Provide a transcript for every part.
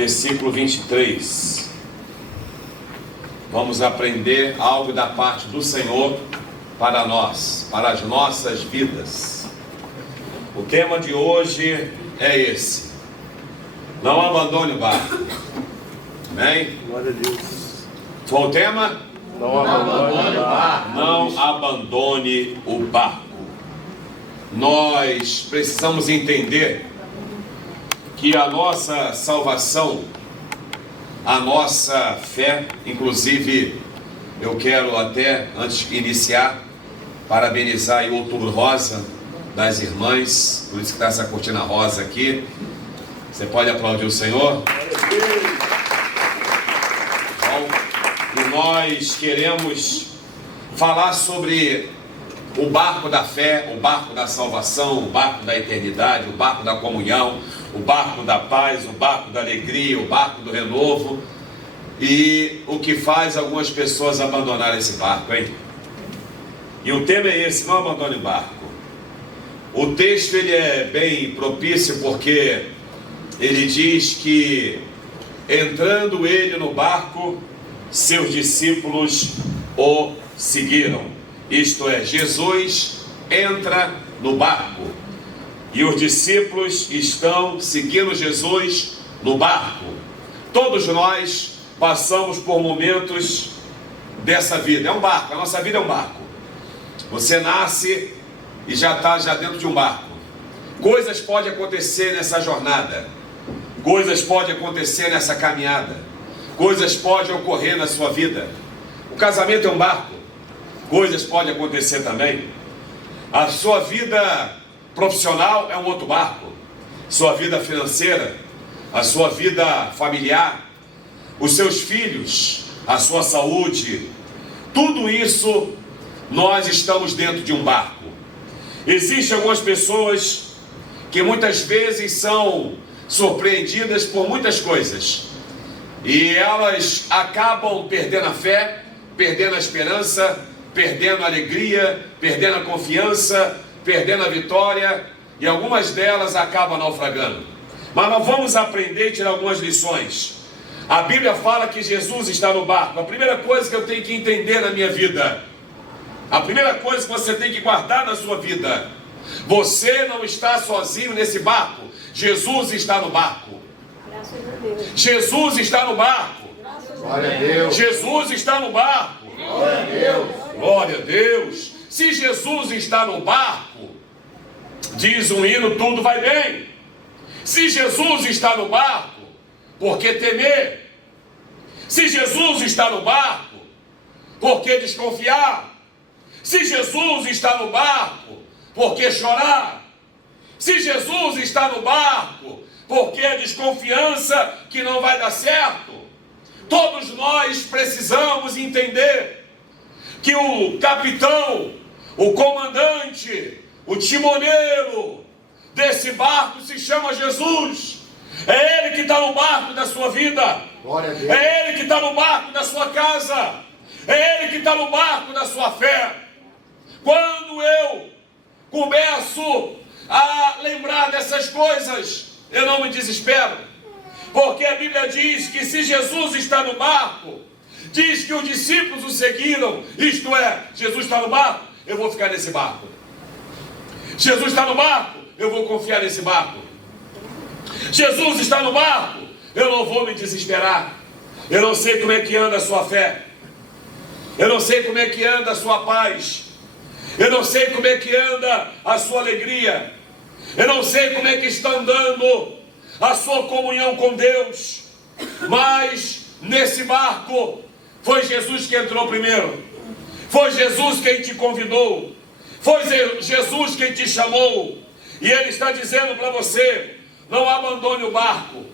versículo 23. Vamos aprender algo da parte do Senhor para nós, para as nossas vidas. O tema de hoje é esse: não abandone o barco. Amém? Glória a Deus. Foi o tema? Não abandone o barco. Não abandone o barco. Nós precisamos entender que a nossa salvação, a nossa fé, inclusive eu quero até, antes de iniciar, parabenizar o Outubro Rosa das irmãs, por isso que está essa cortina rosa aqui. Você pode aplaudir o Senhor? E nós queremos falar sobre o barco da fé, o barco da salvação, o barco da eternidade, o barco da comunhão, o barco da paz, o barco da alegria, o barco do renovo, e o que faz algumas pessoas abandonarem esse barco, hein? E o tema é esse: não abandone o barco. O texto ele é bem propício porque ele diz que, entrando ele no barco, seus discípulos o seguiram. Isto é, Jesus entra no barco e os discípulos estão seguindo Jesus no barco. Todos nós passamos por momentos dessa vida. É um barco, a nossa vida é um barco. Você nasce e já está dentro de um barco. Coisas podem acontecer nessa jornada. Coisas podem acontecer nessa caminhada. Coisas podem ocorrer na sua vida. O casamento é um barco. Coisas podem acontecer também. A sua vida profissional é um outro barco. Sua vida financeira, a sua vida familiar, os seus filhos, a sua saúde, tudo isso nós estamos dentro de um barco. Existem algumas pessoas que muitas vezes são surpreendidas por muitas coisas e elas acabam perdendo a fé, perdendo a esperança, perdendo a alegria, perdendo a confiança, perdendo a vitória, e algumas delas acabam naufragando. Mas nós vamos aprender e tirar algumas lições. A Bíblia fala que Jesus está no barco. A primeira coisa que eu tenho que entender na minha vida, a primeira coisa que você tem que guardar na sua vida: você não está sozinho nesse barco. Jesus está no barco. Jesus está no barco. Glória a Deus. Jesus está no barco. Glória a Deus. Glória a Deus. Se Jesus está no barco, diz um hino, tudo vai bem. Se Jesus está no barco, por que temer? Se Jesus está no barco, por que desconfiar? Se Jesus está no barco, por que chorar? Se Jesus está no barco, por que desconfiança que não vai dar certo? Todos nós precisamos entender que o capitão, o comandante, o timoneiro desse barco se chama Jesus. É Ele que está no barco da sua vida. Glória a Deus. É Ele que está no barco da sua casa. É Ele que está no barco da sua fé. Quando eu começo a lembrar dessas coisas, eu não me desespero, porque a Bíblia diz que se Jesus está no barco, diz que os discípulos o seguiram. Isto é, Jesus está no barco, eu vou ficar nesse barco. Jesus está no barco, eu vou confiar nesse barco. Jesus está no barco, eu não vou me desesperar. Eu não sei como é que anda a sua fé. Eu não sei como é que anda a sua paz. Eu não sei como é que anda a sua alegria. Eu não sei como é que está andando a sua comunhão com Deus. Mas nesse barco foi Jesus que entrou primeiro. Foi Jesus quem te convidou. Foi Jesus quem te chamou. E Ele está dizendo para você: não abandone o barco.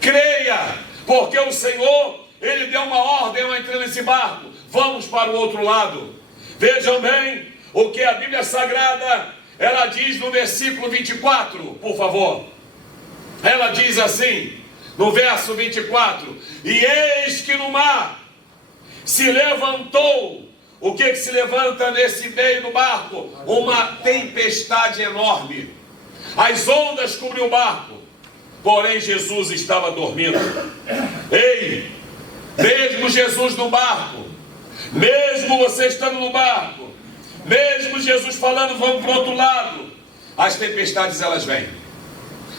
Creia, porque o Senhor, Ele deu uma ordem ao entrar nesse barco. Vamos para o outro lado. Vejam bem o que a Bíblia Sagrada, ela diz no versículo 24, por favor. Ela diz assim, no verso 24: e eis que no mar se levantou. O que se levanta nesse meio do barco? Uma tempestade enorme. As ondas cobriam o barco. porém Jesus estava dormindo. Ei, mesmo Jesus no barco, mesmo você estando no barco, mesmo Jesus falando, vamos para o outro lado, as tempestades elas vêm.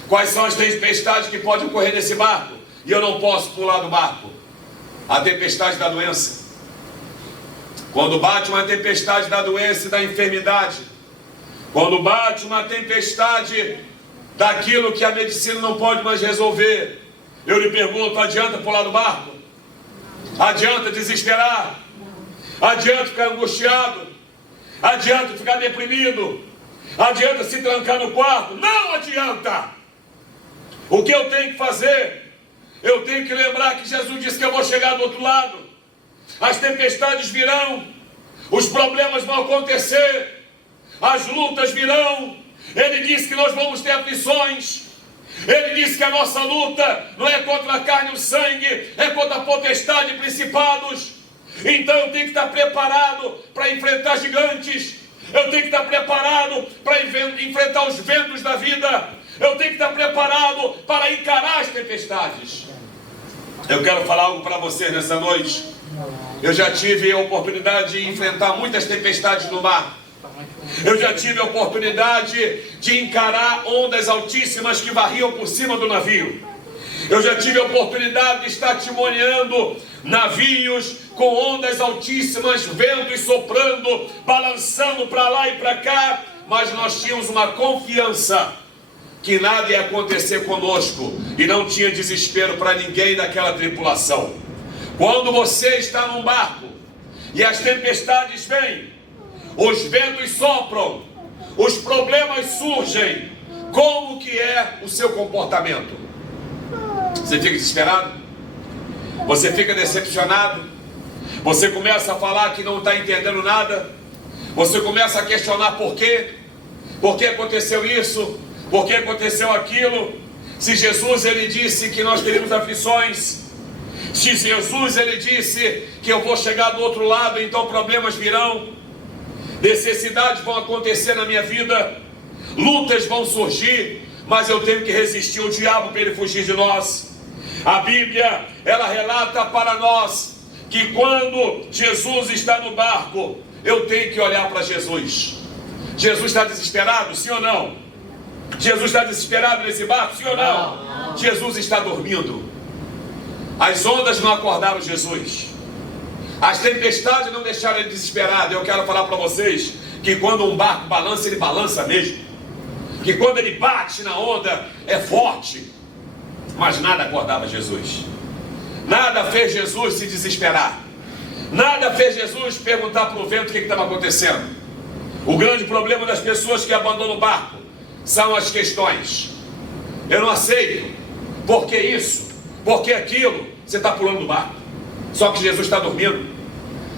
Quais são as tempestades que podem ocorrer nesse barco? E eu não posso pular do barco. A tempestade da doença. Quando bate uma tempestade da doença e da enfermidade, quando bate uma tempestade daquilo que a medicina não pode mais resolver, eu lhe pergunto, adianta pular do barco? Adianta desesperar? Adianta ficar angustiado? Adianta ficar deprimido? Adianta se trancar no quarto? Não adianta! O que eu tenho que fazer? Eu tenho que lembrar que Jesus disse que eu vou chegar do outro lado. As tempestades virão, os problemas vão acontecer, as lutas virão. Ele disse que nós vamos ter aflições. Ele disse que a nossa luta não é contra a carne e o sangue, é contra a potestade e principados. Então eu tenho que estar preparado para enfrentar gigantes. Eu tenho que estar preparado para enfrentar os ventos da vida. Eu tenho que estar preparado para encarar as tempestades. Eu quero falar algo para vocês nessa noite. Eu já tive a oportunidade de enfrentar muitas tempestades no mar. Eu já tive a oportunidade de encarar ondas altíssimas que varriam por cima do navio. Eu já tive a oportunidade de estar testemunhando navios com ondas altíssimas, ventos soprando, balançando para lá e para cá, mas nós tínhamos uma confiança que nada ia acontecer conosco e não tinha desespero para ninguém daquela tripulação. Quando você está num barco e as tempestades vêm, os ventos sopram, os problemas surgem, como que é o seu comportamento? Você fica desesperado? Você fica decepcionado? Você começa a falar que não está entendendo nada? Você começa a questionar por quê? Por que aconteceu isso? Por que aconteceu aquilo? Se Jesus ele disse que nós teríamos aflições, se Jesus ele disse que eu vou chegar do outro lado, então problemas virão, necessidades vão acontecer na minha vida, lutas vão surgir, mas eu tenho que resistir ao diabo para ele fugir de nós. A Bíblia ela relata para nós que quando Jesus está no barco, eu tenho que olhar para Jesus. Jesus está desesperado, sim ou não? Jesus está desesperado nesse barco, sim ou não? Jesus está dormindo. As ondas não acordaram Jesus. As tempestades não deixaram ele desesperado. Eu quero falar para vocês que quando um barco balança, ele balança mesmo. Que quando ele bate na onda, é forte. Mas nada acordava Jesus. Nada fez Jesus se desesperar. Nada fez Jesus perguntar para o vento o que estava acontecendo. O grande problema das pessoas que abandonam o barco são as questões. Eu não aceito. Por que isso? Por que aquilo? Você está pulando do barco. Só que Jesus está dormindo.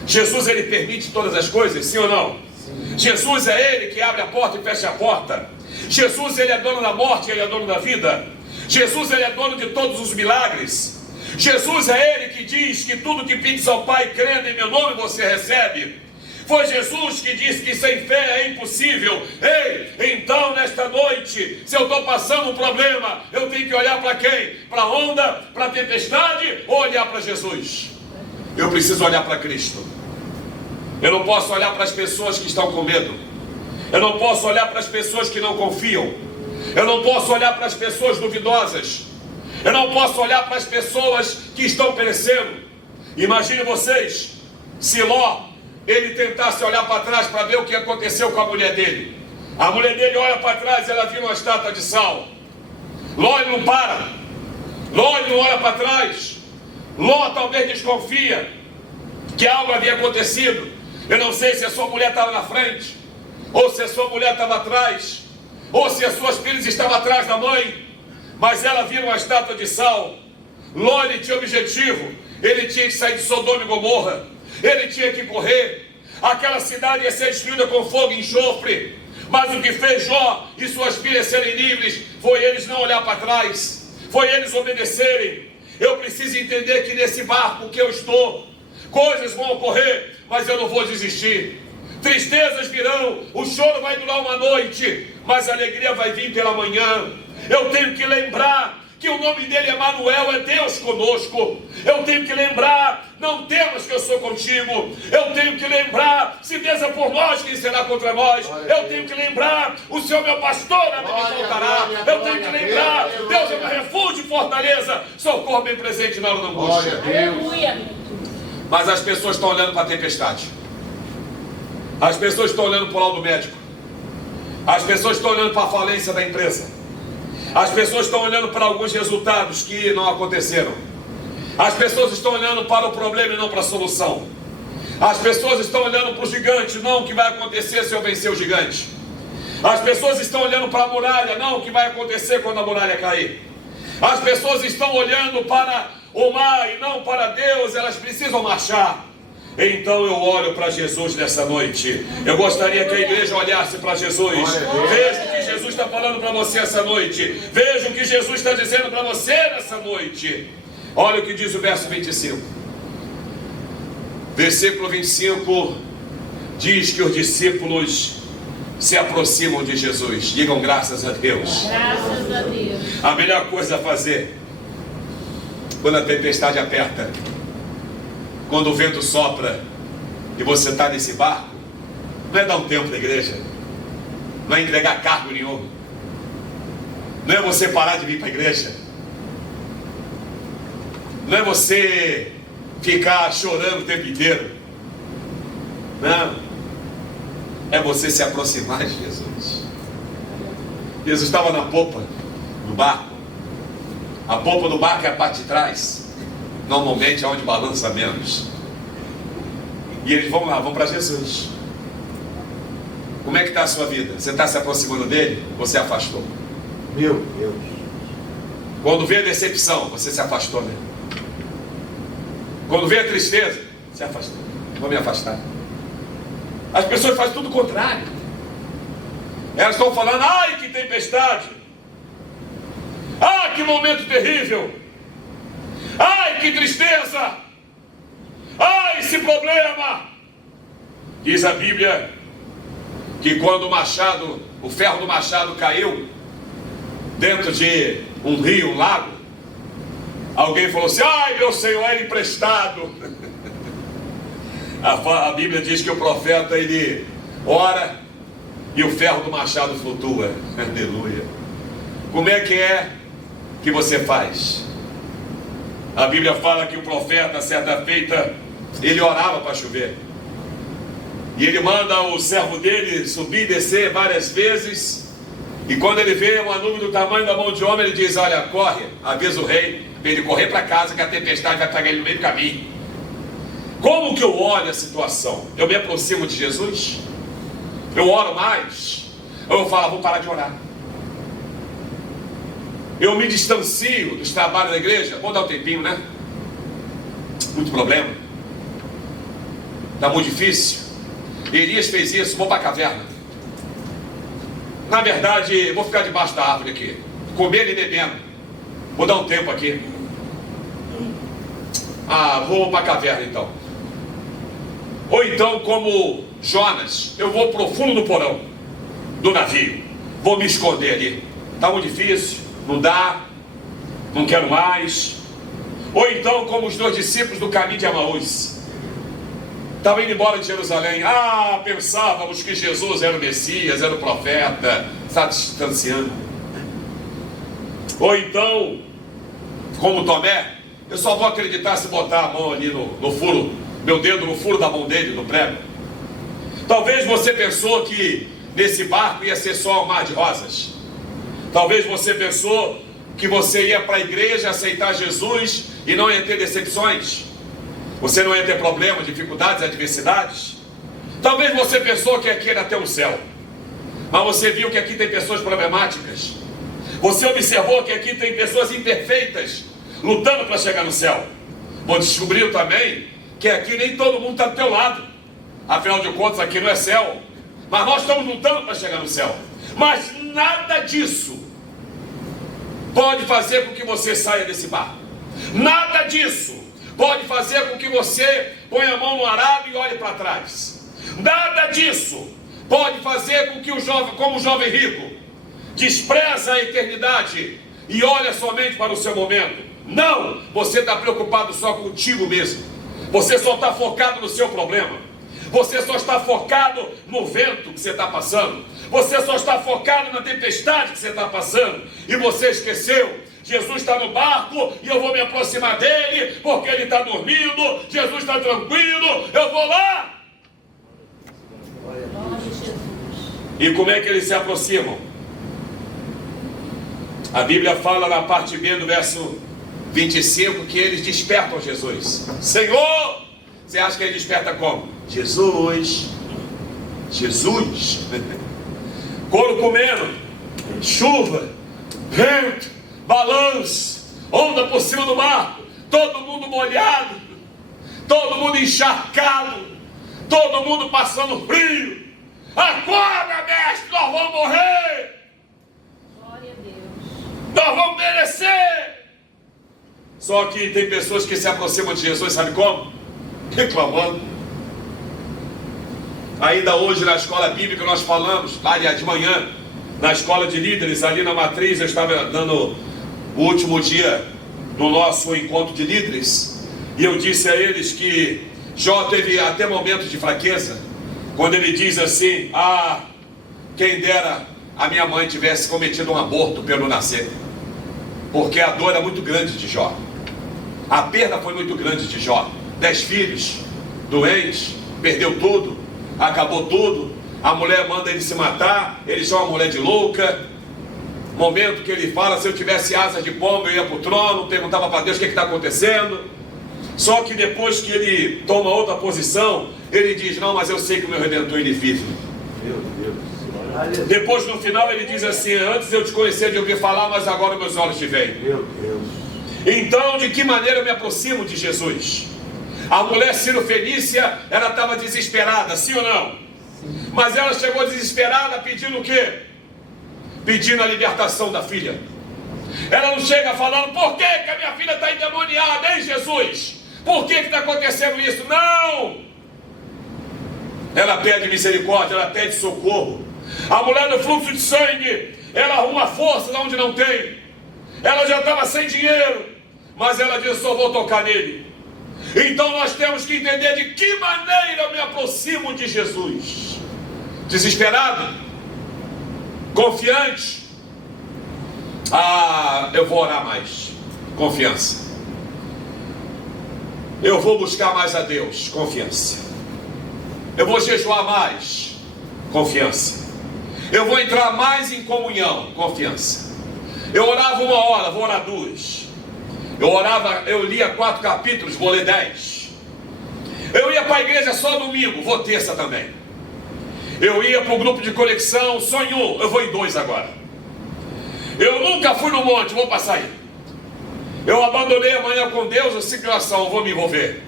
Jesus ele permite todas as coisas, sim ou não? Sim. Jesus é ele que abre a porta e fecha a porta. Jesus ele é dono da morte, ele é dono da vida. Jesus ele é dono de todos os milagres. Jesus é ele que diz que tudo que pedes ao Pai crendo em meu nome você recebe. Foi Jesus que disse que sem fé é impossível. Ei, então nesta noite, se eu estou passando um problema, eu tenho que olhar para quem? Para a onda, para a tempestade ou olhar para Jesus? Eu preciso olhar para Cristo. Eu não posso olhar para as pessoas que estão com medo. Eu não posso olhar para as pessoas que não confiam. Eu não posso olhar para as pessoas duvidosas. Eu não posso olhar para as pessoas que estão perecendo. Imagine vocês, se Ló ele tentasse olhar para trás para ver o que aconteceu com a mulher dele. A mulher dele olha para trás e ela vira uma estátua de sal. Ló ele não para. Ló ele não olha para trás. Ló talvez desconfia que algo havia acontecido. Eu não sei se a sua mulher estava na frente, ou se a sua mulher estava atrás, ou se as suas filhas estavam atrás da mãe, mas ela vira uma estátua de sal. Ló ele tinha objetivo. Ele tinha que sair de Sodoma e Gomorra. Ele tinha que correr. Aquela cidade ia ser destruída com fogo e enxofre. Mas o que fez Jó e suas filhas serem livres foi eles não olhar para trás, foi eles obedecerem. Eu preciso entender que nesse barco que eu estou, coisas vão ocorrer, mas eu não vou desistir. Tristezas virão, o choro vai durar uma noite, mas a alegria vai vir pela manhã. Eu tenho que lembrar que o nome dele é Emanuel, é Deus conosco. Eu tenho que lembrar, não temas que eu sou contigo. Eu tenho que lembrar, se Deus é por nós, quem será contra nós? Eu tenho que lembrar, o Senhor é meu pastor, nada me faltará. Eu tenho que lembrar, Deus é meu refúgio e fortaleza, socorro bem presente na hora da angústia. Mas as pessoas estão olhando para a tempestade. As pessoas estão olhando para o laudo médico. As pessoas estão olhando para a falência da empresa. As pessoas estão olhando para alguns resultados que não aconteceram. As pessoas estão olhando para o problema e não para a solução. As pessoas estão olhando para o gigante, não o que vai acontecer se eu vencer o gigante. As pessoas estão olhando para a muralha, não o que vai acontecer quando a muralha cair. As pessoas estão olhando para o mar e não para Deus, elas precisam marchar. Então eu olho para Jesus nessa noite. Eu gostaria que a igreja olhasse para Jesus. Veja o que Jesus está falando para você essa noite. Veja o que Jesus está dizendo para você nessa noite. Olha o que diz o verso 25. Versículo 25 diz que os discípulos se aproximam de Jesus. Digam graças a Deus. Graças a Deus. A melhor coisa a fazer quando a tempestade aperta, quando o vento sopra e você está nesse barco, não é dar um tempo da igreja, não é entregar cargo nenhum, não é você parar de vir para a igreja, não é você ficar chorando o tempo inteiro, não, é você se aproximar de Jesus. Jesus estava na popa do barco. A popa do barco é a parte de trás, normalmente é onde balança menos. E eles vão lá, vão para Jesus. Como é que está a sua vida? Você está se aproximando dele? Ou você afastou? Meu Deus. Quando vê a decepção, você se afastou, né? Quando vê a tristeza, se afastou. Vou me afastar. As pessoas fazem tudo o contrário. Elas estão falando, ai que tempestade, ai que momento terrível, ai que tristeza, ai esse problema. Diz a Bíblia que quando o ferro do machado caiu dentro de um rio, um lago, alguém falou assim, ai meu Senhor, era emprestado. A Bíblia diz que o profeta, ele ora e o ferro do machado flutua. Aleluia. Como é que você faz? A Bíblia fala que o profeta, certa feita, ele orava para chover. E ele manda o servo dele subir e descer várias vezes. E quando ele vê uma nuvem do tamanho da mão de homem, ele diz, olha, corre, avisa o rei, para ele correr para casa, que a tempestade vai pegar ele no meio do caminho. Como que eu olho a situação? Eu me aproximo de Jesus? Eu oro mais? Ou eu falo, vou parar de orar? Eu me distancio dos trabalhos da igreja? Vou dar um tempinho, né? Muito problema. Está muito difícil. Elias fez isso, vou para a caverna. Na verdade, vou ficar debaixo da árvore aqui, comendo e bebendo. Vou dar um tempo aqui. Vou para a caverna então. Ou então, como Jonas, eu vou para o fundo do porão do navio, vou me esconder ali. Está muito difícil, não dá, não quero mais. Ou então, como os 2 discípulos do caminho de Emaús, estavam indo embora de Jerusalém. Pensávamos que Jesus era o Messias, era o profeta, está distanciando. Ou então, como Tomé, eu só vou acreditar se botar a mão ali no furo, meu dedo no furo da mão dele, no prego. Talvez você pensou que nesse barco ia ser só um mar de rosas. Talvez você pensou que você ia para a igreja aceitar Jesus e não ia ter decepções. Você não ia ter problemas, dificuldades, adversidades. Talvez você pensou que aqui era até o céu. Mas você viu que aqui tem pessoas problemáticas. Você observou que aqui tem pessoas imperfeitas, lutando para chegar no céu. Você descobriu também que aqui nem todo mundo está do teu lado. Afinal de contas, aqui não é céu. Mas nós estamos lutando para chegar no céu. Mas nada disso pode fazer com que você saia desse barco. Nada disso pode fazer com que você ponha a mão no arado e olhe para trás. Nada disso pode fazer com que o jovem, como o jovem rico, despreza a eternidade, e olha somente para o seu momento. Não, você está preocupado só contigo mesmo. Você só está focado no seu problema. Você só está focado no vento que você está passando. Você só está focado na tempestade que você está passando. E você esqueceu. Jesus está no barco e eu vou me aproximar dele porque ele está dormindo. Jesus está tranquilo, eu vou lá. E como é que eles se aproximam? A Bíblia fala na parte B do verso 25 que eles despertam Jesus. Senhor! Você acha que ele desperta como? Jesus! Jesus! Couro comendo, chuva, vento, balanço, onda por cima do barco, todo mundo molhado, todo mundo encharcado, todo mundo passando frio. Acorda, mestre, nós vamos morrer! Glória a Deus. Nós vamos perecer! Só que tem pessoas que se aproximam de Jesus, sabe como? Reclamando. Ainda hoje na escola bíblica nós falamos, lá de manhã, na escola de líderes, ali na matriz, eu estava dando o último dia do nosso encontro de líderes, e eu disse a eles que Jó teve até momentos de fraqueza, quando ele diz assim: quem dera a minha mãe tivesse cometido um aborto pelo nascer, porque a dor era muito grande de Jó, a perda foi muito grande de Jó, 10 filhos, doentes, perdeu tudo, acabou tudo, a mulher manda ele se matar, ele chama a mulher de louca. Momento que ele fala: se eu tivesse asas de pombo eu ia para o trono, perguntava para Deus o que está acontecendo. Só que depois que ele toma outra posição, ele diz: não, mas eu sei que o meu Redentor ele vive. Meu Deus. Depois no final ele diz assim: antes eu te conhecia de ouvir falar, mas agora meus olhos te veem. Meu Deus. Então de que maneira eu me aproximo de Jesus? A mulher Cirofenícia, ela estava desesperada, sim ou não? Mas ela chegou desesperada pedindo o quê? Pedindo a libertação da filha. Ela não chega falando: por que a minha filha está endemoniada, hein, Jesus? Por que está acontecendo isso? Não! Ela pede misericórdia, ela pede socorro. A mulher do fluxo de sangue, ela arruma força onde não tem. Ela já estava sem dinheiro, mas ela diz: só vou tocar nele. Então nós temos que entender de que maneira eu me aproximo de Jesus. Desesperado? Confiante? Eu vou orar mais. Confiança. Eu vou buscar mais a Deus. Confiança. Eu vou jejuar mais. Confiança. Eu vou entrar mais em comunhão. Confiança. Eu orava 1 hora, vou orar 2. Eu lia 4 capítulos, vou ler 10. Eu ia para a igreja só domingo, vou terça também. Eu ia para o grupo de conexão só em 1, eu vou em 2 agora. Eu nunca fui no monte, vou passar aí. Eu abandonei a manhã com Deus, a situação, vou me envolver.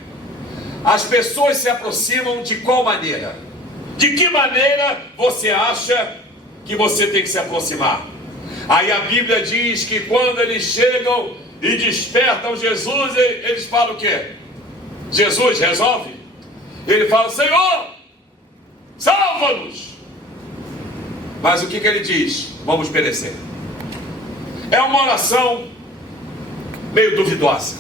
As pessoas se aproximam de qual maneira? De que maneira você acha que você tem que se aproximar? Aí a Bíblia diz que quando eles chegam e despertam Jesus, eles falam o quê? Jesus resolve? Ele fala: Senhor, salva-nos! Mas o que ele diz? Vamos perecer. É uma oração meio duvidosa.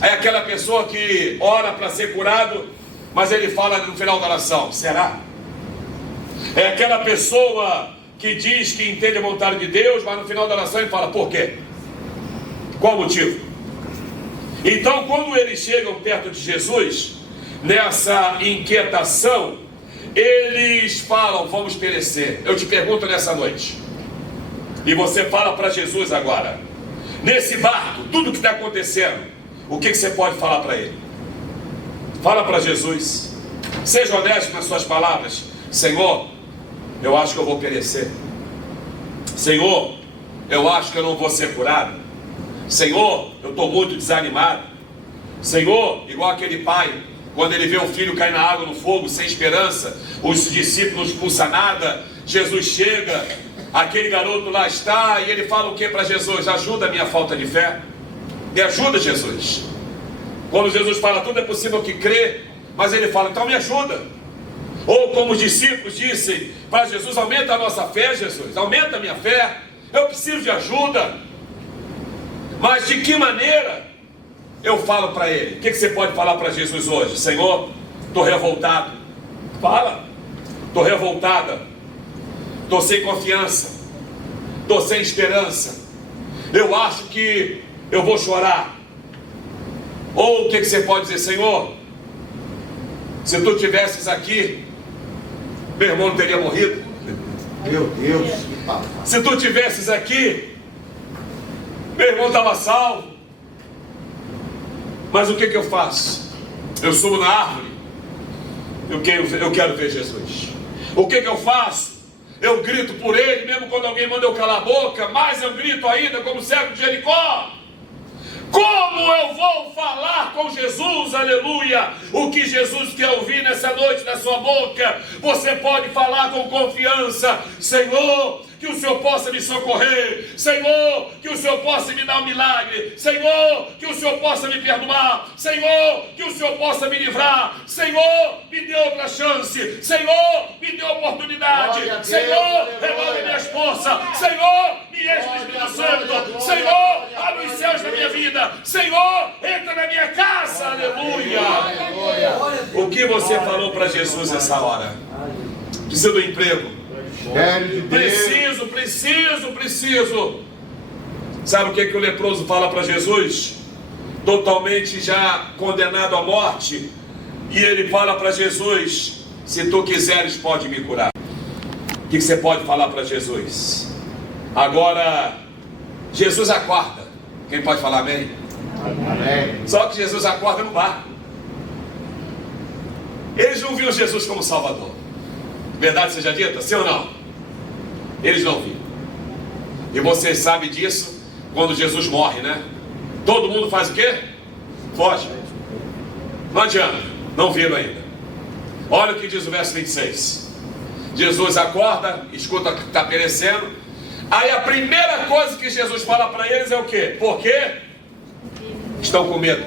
É aquela pessoa que ora para ser curado, mas ele fala no final da oração: será? É aquela pessoa que diz que entende a vontade de Deus, mas no final da oração ele fala: por quê? Qual o motivo? Então, quando eles chegam perto de Jesus, nessa inquietação, eles falam: vamos perecer. Eu te pergunto nessa noite, e você fala para Jesus agora, nesse barco, tudo que está acontecendo, o que você pode falar para ele? Fala para Jesus. Seja honesto nas suas palavras. Senhor, eu acho que eu vou perecer. Senhor, eu acho que eu não vou ser curado. Senhor, eu estou muito desanimado. Senhor, igual aquele pai, quando ele vê o filho cair na água, no fogo, sem esperança, os discípulos não expulsam nada, Jesus chega, aquele garoto lá está, e ele fala o que para Jesus? Ajuda a minha falta de fé. Me ajuda, Jesus. Quando Jesus fala: tudo é possível que crê, mas ele fala: então me ajuda. Ou como os discípulos dissem para Jesus: aumenta a nossa fé, Jesus, aumenta a minha fé, eu preciso de ajuda. Mas de que maneira eu falo para ele? O que você pode falar para Jesus hoje? Senhor, estou revoltado. Fala. Estou revoltada. Estou sem confiança. Estou sem esperança. Eu acho que eu vou chorar. Ou o que você pode dizer? Senhor, se tu estivesses aqui, meu irmão não teria morrido. Meu Deus, que palavra. Se tu estivesses aqui, meu irmão estava salvo. Mas o que eu faço? Eu subo na árvore. Eu quero ver Jesus. O que eu faço? Eu grito por ele, mesmo quando alguém manda eu calar a boca. Mas eu grito ainda como cego de Jericó. Como eu vou falar com Jesus, aleluia, o que Jesus quer ouvir nessa noite na sua boca? Você pode falar com confiança: Senhor, que o Senhor possa me socorrer. Senhor, que o Senhor possa me dar um milagre. Senhor, que o Senhor possa me perdoar. Senhor, que o Senhor possa me livrar. Senhor, me dê outra chance. Senhor, me dê oportunidade. Glória a Deus, Senhor, renove minhas forças. Senhor, me enche do Espírito Santo. Senhor, abre os céus na minha vida. Senhor, entra na minha casa. Aleluia. O que você falou para Jesus nessa hora? Precisa do emprego. Preciso. Sabe o que o leproso fala para Jesus? Totalmente já condenado à morte. E ele fala para Jesus: se tu quiseres, pode me curar. O que você pode falar para Jesus? Agora, Jesus acorda. Quem pode falar amém? Amém. Só que Jesus acorda no barco. Eles não viram Jesus como Salvador. Verdade seja dita, sim ou não? Eles não viram. E você sabe disso quando Jesus morre, né? Todo mundo faz o quê? Foge. Não adianta, não viram ainda. Olha o que diz o verso 26. Jesus acorda, escuta que está perecendo. Aí a primeira coisa que Jesus fala para eles é o quê? Por quê? Estão com medo.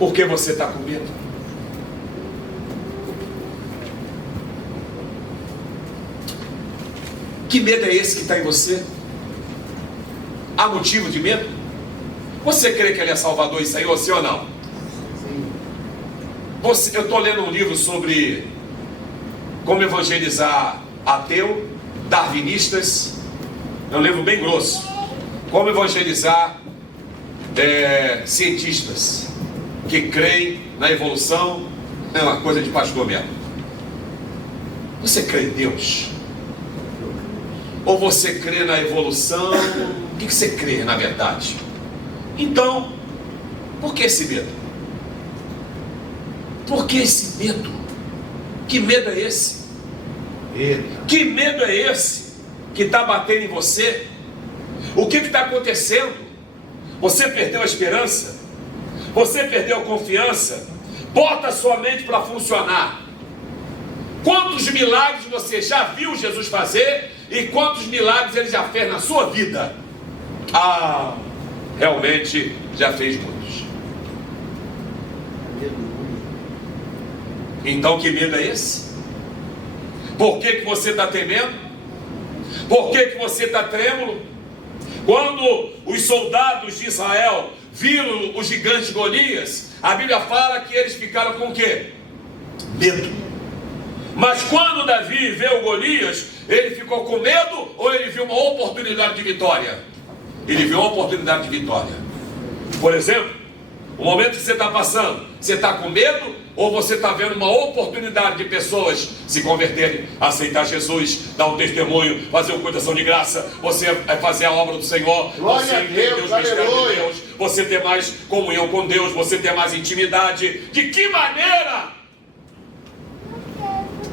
Por que você está com medo? Que medo é esse que está em você? Há motivo de medo? Você crê que Ele é Salvador e Senhor, sim ou não? Eu estou lendo um livro sobre como evangelizar ateu, darwinistas. É um livro bem grosso. Como evangelizar cientistas que creem na evolução. É uma coisa de pastor mesmo. Você crê em Deus? Ou você crê na evolução? O que você crê na verdade? Então, por que esse medo? Por que esse medo? Que medo é esse? Que medo é esse que está batendo em você? O que está acontecendo? Você perdeu a esperança? Você perdeu a confiança? Bota a sua mente para funcionar. Quantos milagres você já viu Jesus fazer? E quantos milagres Ele já fez na sua vida? Ah, realmente já fez muitos. Então que medo é esse? Por que você está temendo? Por que você está trêmulo? Quando os soldados de Israel viram o gigante Golias, a Bíblia fala que eles ficaram com o quê? Medo. Mas quando Davi vê o Golias, ele ficou com medo ou ele viu uma oportunidade de vitória? Ele viu uma oportunidade de vitória. Por exemplo, o momento que você está passando, você está com medo ou você está vendo uma oportunidade de pessoas se converterem, aceitar Jesus, dar um testemunho, fazer uma coração de graça, você fazer a obra do Senhor, Glória você a entender Deus, os mistérios de aleluia. Deus, você ter mais comunhão com Deus, você ter mais intimidade? De que maneira?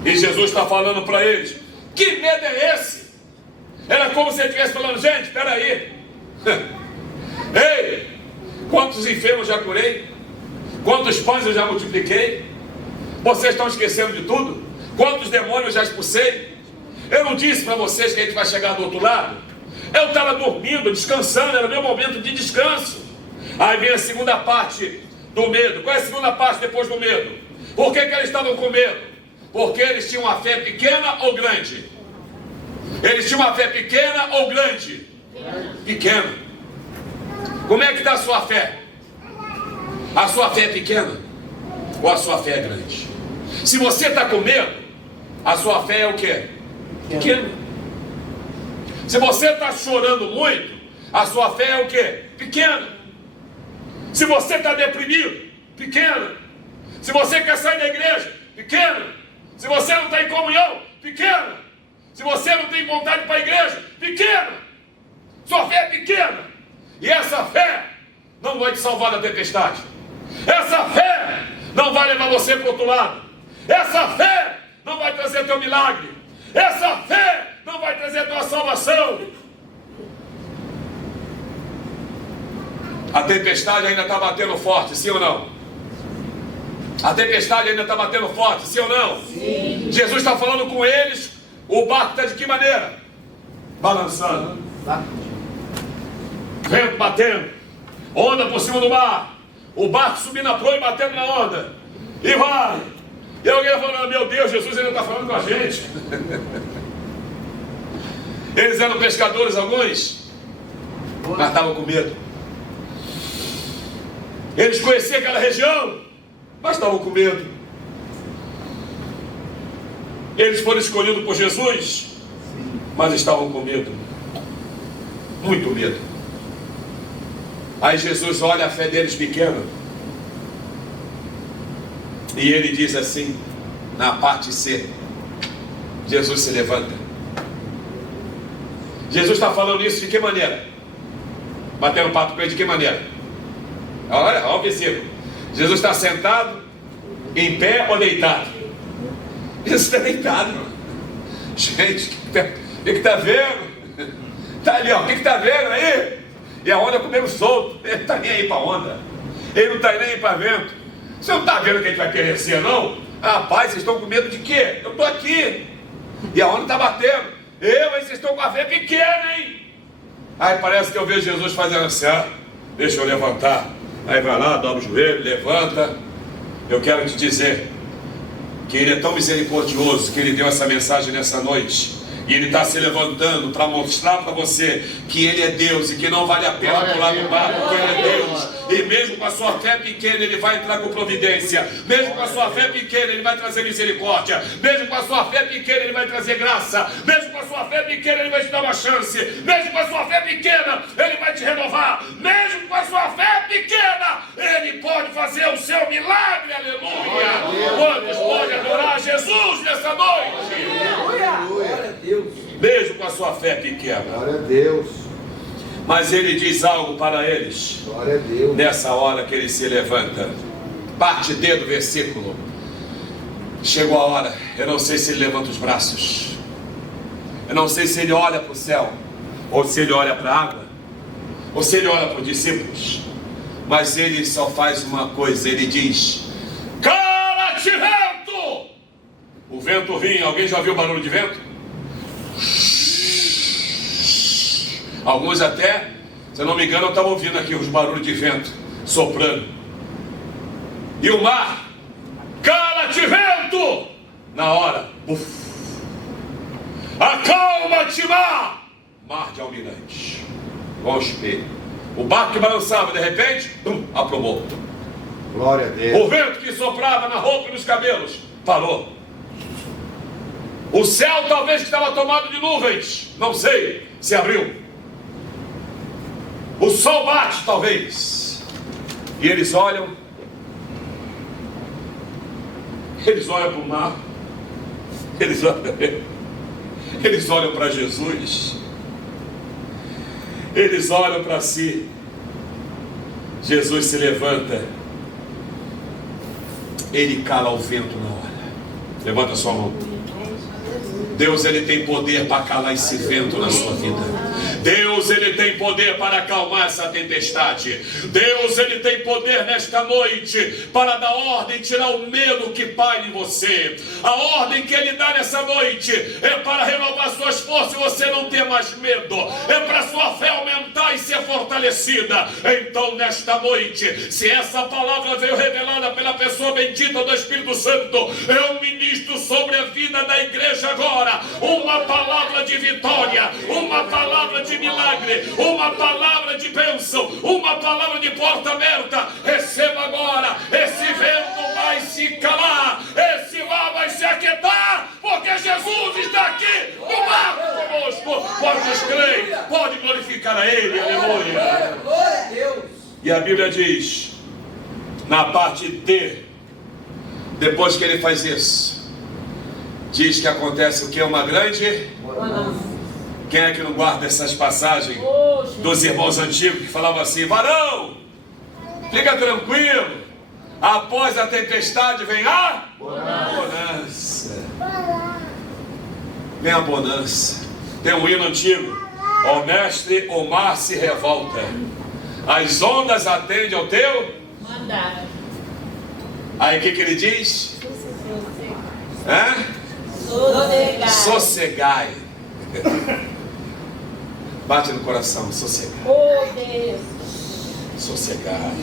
E Jesus está falando para eles: que medo é esse? Era como se ele estivesse falando: gente, espera aí. Ei, quantos enfermos já curei? Quantos pães eu já multipliquei? Vocês estão esquecendo de tudo? Quantos demônios eu já expulsei? Eu não disse para vocês que a gente vai chegar do outro lado? Eu estava dormindo, descansando, era meu momento de descanso. Aí vem a segunda parte do medo. Qual é a segunda parte depois do medo? Por que eles estavam com medo? Porque eles tinham uma fé pequena ou grande? Eles tinham uma fé pequena ou grande? Pequena. Como é que está a sua fé? A sua fé é pequena? Ou a sua fé é grande? Se você está com medo, a sua fé é o quê? Pequena. Se você está chorando muito, a sua fé é o quê? Pequena. Se você está deprimido, pequena. Se você quer sair da igreja, pequena. Se você não está em comunhão, pequena. Se você não tem vontade para a igreja, pequena. Sua fé é pequena. E essa fé não vai te salvar da tempestade. Essa fé não vai levar você para o outro lado. Essa fé não vai trazer teu milagre. Essa fé não vai trazer tua salvação. A tempestade ainda está batendo forte, sim ou não? A tempestade ainda está batendo forte, sim ou não? Sim. Jesus está falando com eles. O barco está de que maneira? Balançando. Vento batendo. Onda por cima do mar. O barco subindo a proa e batendo na onda. E vai. E alguém falando, meu Deus, Jesus ainda está falando com a gente. Eles eram pescadores, alguns, mas estavam com medo. Eles conheciam aquela região, mas estavam com medo. Eles foram escolhidos por Jesus, mas estavam com medo. Muito medo. Aí Jesus olha a fé deles pequena. E ele diz assim, na parte C, Jesus se levanta. Jesus está falando isso de que maneira? Batendo papo com ele de que maneira? Olha o versículo. Jesus está sentado, em pé ou deitado? Jesus está deitado, mano. Gente, o que está vendo? Está ali, ó, o que está vendo aí? E a onda comendo solto. Ele não está nem aí para a onda. Ele não está nem aí para vento. Você não está vendo que a gente vai perecer, não? Rapaz, vocês estão com medo de quê? Eu estou aqui. E a onda está batendo. Mas vocês estão com a fé pequena, hein? Aí parece que eu vejo Jesus fazendo assim, deixa eu levantar. Aí vai lá, dobra o joelho, levanta. Eu quero te dizer que Ele é tão misericordioso que Ele deu essa mensagem nessa noite. E Ele está se levantando para mostrar para você que Ele é Deus e que não vale a pena pular do barco, porque Ele é Deus. E mesmo com a sua fé pequena, Ele vai entrar com providência. Mesmo com a sua fé pequena, Ele vai trazer misericórdia. Mesmo com a sua fé pequena, Ele vai trazer graça. Mesmo com a sua fé pequena, Ele vai te dar uma chance. Mesmo com a sua fé pequena, Ele vai te renovar. Mesmo com a sua fé pequena, Ele pode fazer o seu milagre. Aleluia! Quantos podem adorar Jesus nessa noite? Aleluia! Mesmo com a sua fé pequena. Glória a Deus. Mas Ele diz algo para eles. Glória a Deus. Nessa hora que Ele se levanta. Parte D do versículo. Chegou a hora. Eu não sei se Ele levanta os braços. Eu não sei se Ele olha para o céu. Ou se Ele olha para a água. Ou se Ele olha para os discípulos. Mas Ele só faz uma coisa. Ele diz: cala-te, vento! O vento vinha. Alguém já ouviu o barulho de vento? Alguns até, se eu não me engano, eu estava ouvindo aqui os barulhos de vento soprando. E o mar, cala-te, vento! Na hora, uf. Acalma-te, mar! Mar de almirante, igual o espelho. O barco que balançava, de repente, aprumou. Glória a Deus. O vento que soprava na roupa e nos cabelos, parou. O céu talvez que estava tomado de nuvens, não sei, se abriu. O sol bate, talvez. E eles olham para o mar. Eles olham para Jesus. Eles olham para si. Jesus se levanta. Ele cala o vento na hora. Levanta sua mão. Deus, Ele tem poder para calar esse vento na sua vida. Deus, Ele tem poder para acalmar essa tempestade. Deus, Ele tem poder nesta noite para dar ordem, tirar o medo que paira em você. A ordem que Ele dá nessa noite é para renovar suas forças e você não ter mais medo. É para sua fé aumentar e ser fortalecida. Então, nesta noite, se essa palavra veio revelada pela pessoa bendita do Espírito Santo, eu ministro sobre a vida da igreja agora uma palavra de vitória, uma palavra de de milagre, uma palavra de bênção, uma palavra de porta aberta. Receba agora. Esse vento vai se calar, esse mar vai se aquietar, porque Jesus está aqui no barco conosco. Pode crer, pode glorificar a Ele. Aleluia. Glória a Deus. E a Bíblia diz, na parte D, depois que ele faz isso, diz que acontece o que? Uma grande... Quem é que não guarda essas passagens dos irmãos antigos que falavam assim: varão, fica tranquilo, após a tempestade vem a bonança. Vem a bonança. Tem um hino antigo: ó mestre, o mar se revolta, as ondas atendem ao teu Mandar. Aí o que ele diz? Sossegai. Sossegai. Bate no coração, sossegai. Oh Deus. Sossegai.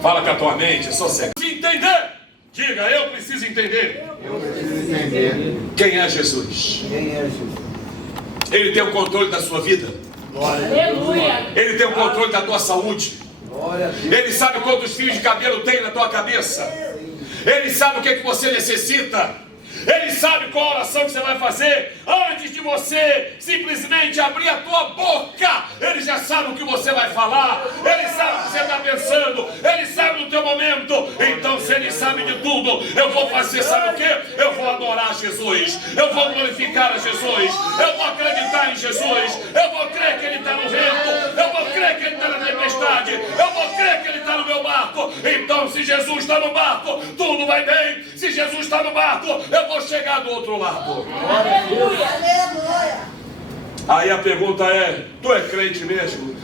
Fala com a tua mente, sossegai. Entender. Diga, eu preciso entender. Eu preciso entender Quem é Jesus? quem é Jesus. Ele tem o controle da sua vida. Glória a Deus. Aleluia. Ele tem o controle da tua saúde. Glória a Deus. Ele sabe quantos fios de cabelo tem na tua cabeça. Ele sabe o que você necessita. Ele sabe qual oração que você vai fazer antes de você simplesmente abrir a tua boca. Ele já sabe o que você vai falar. Ele sabe o que você está pensando. Ele sabe do teu momento. Então, se Ele sabe de tudo, eu vou fazer, sabe o que? Eu vou adorar Jesus. Eu vou glorificar a Jesus. Eu vou acreditar em Jesus. Eu vou crer que Ele está no vento. Eu vou crer que Ele está na tempestade. Eu vou crer que Ele está no meu barco. Então, se Jesus está no barco, tudo vai bem. Se Jesus está no barco, eu vou chegar do outro lado. Aleluia. Aí a pergunta é: tu é crente mesmo?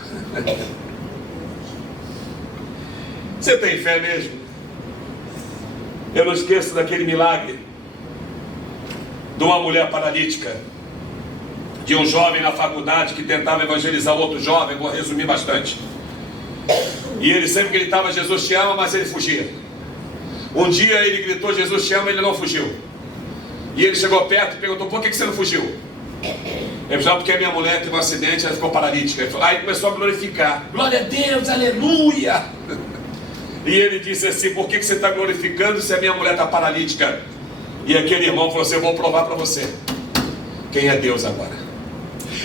Você tem fé mesmo? Eu não esqueço daquele milagre de uma mulher paralítica, de um jovem na faculdade que tentava evangelizar outro jovem. Vou resumir bastante. E ele sempre gritava: Jesus te ama, mas ele fugia. Um dia ele gritou: Jesus te ama, ele não fugiu. E ele chegou perto e perguntou: por que você não fugiu? Ele falou: porque a minha mulher teve um acidente, ela ficou paralítica. Aí começou a glorificar: glória a Deus, aleluia. E ele disse assim: por que você está glorificando se a minha mulher está paralítica? E aquele irmão falou assim: eu vou provar para você quem é Deus agora.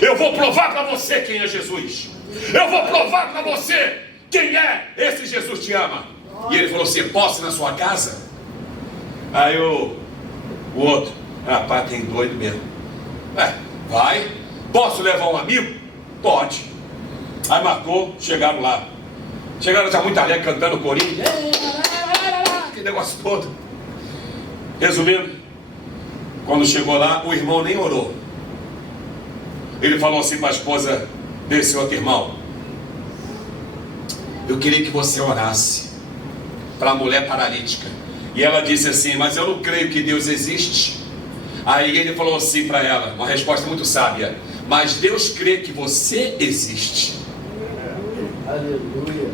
Eu vou provar para você quem é Jesus. Eu vou provar para você quem é esse Jesus te ama. E ele falou assim: posso ir na sua casa? Aí o outro: rapaz, tem doido mesmo. Vai. Posso levar um amigo? Pode. Aí marcou, chegaram lá. Chegaram já muito alegre, cantando corinho. Que negócio todo. Resumindo, quando chegou lá, o irmão nem orou. Ele falou assim para a esposa desse outro irmão: eu queria que você orasse para a mulher paralítica. E ela disse assim: mas eu não creio que Deus existe. Aí ele falou assim para ela, uma resposta muito sábia: mas Deus crê que você existe. Aleluia.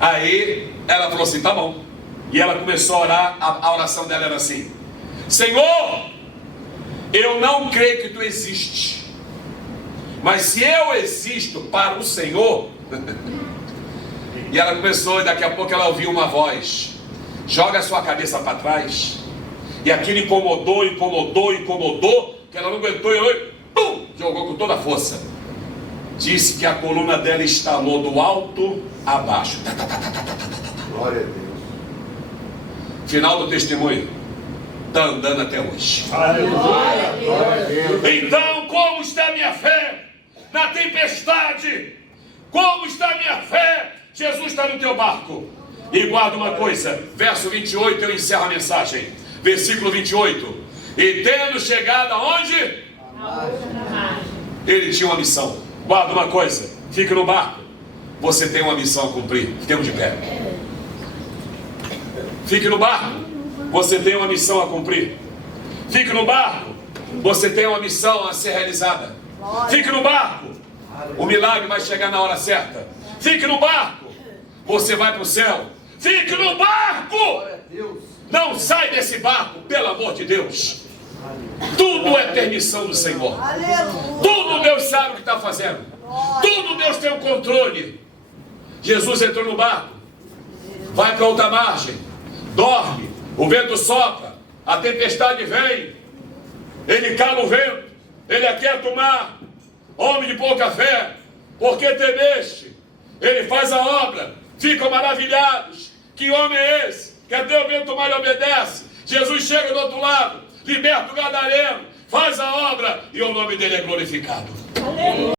Aí ela falou assim: tá bom. E ela começou a orar. A oração dela era assim: Senhor, eu não creio que tu existes, mas se eu existo para o Senhor. E ela começou, e daqui a pouco ela ouviu uma voz: joga a sua cabeça para trás. E aquilo incomodou, que ela não aguentou e pum, jogou com toda a força. Disse que a coluna dela estalou do alto a baixo. Glória a Deus. Final do testemunho: está andando até hoje. Glória a Deus. Então, como está a minha fé na tempestade? Como está a minha fé? Jesus está no teu barco. E guarda uma coisa, verso 28, eu encerro a mensagem. Versículo 28. E tendo chegado aonde? Ele tinha uma missão. Guarda uma coisa, fique no barco. Você tem uma missão a cumprir. Fiquemos de pé. Fique no barco. Você tem uma missão a cumprir. Fique no barco. Você tem uma missão a ser realizada. Fique no barco. O milagre vai chegar na hora certa. Fique no barco. Você vai para o céu. Fique no barco. Glória a Deus. Não sai desse barco, pelo amor de Deus. Tudo é permissão do Senhor. Tudo Deus sabe o que está fazendo. Tudo Deus tem o controle. Jesus entrou no barco, vai para outra margem, dorme, o vento sopra, a tempestade vem, ele cala o vento, ele aquieta o mar. Homem de pouca fé, por que temeste? Ele faz a obra, ficam maravilhados. Que homem é esse? Que até o vento mar lhe obedece. Jesus chega do outro lado, liberta o gadareno, faz a obra e o nome dele é glorificado.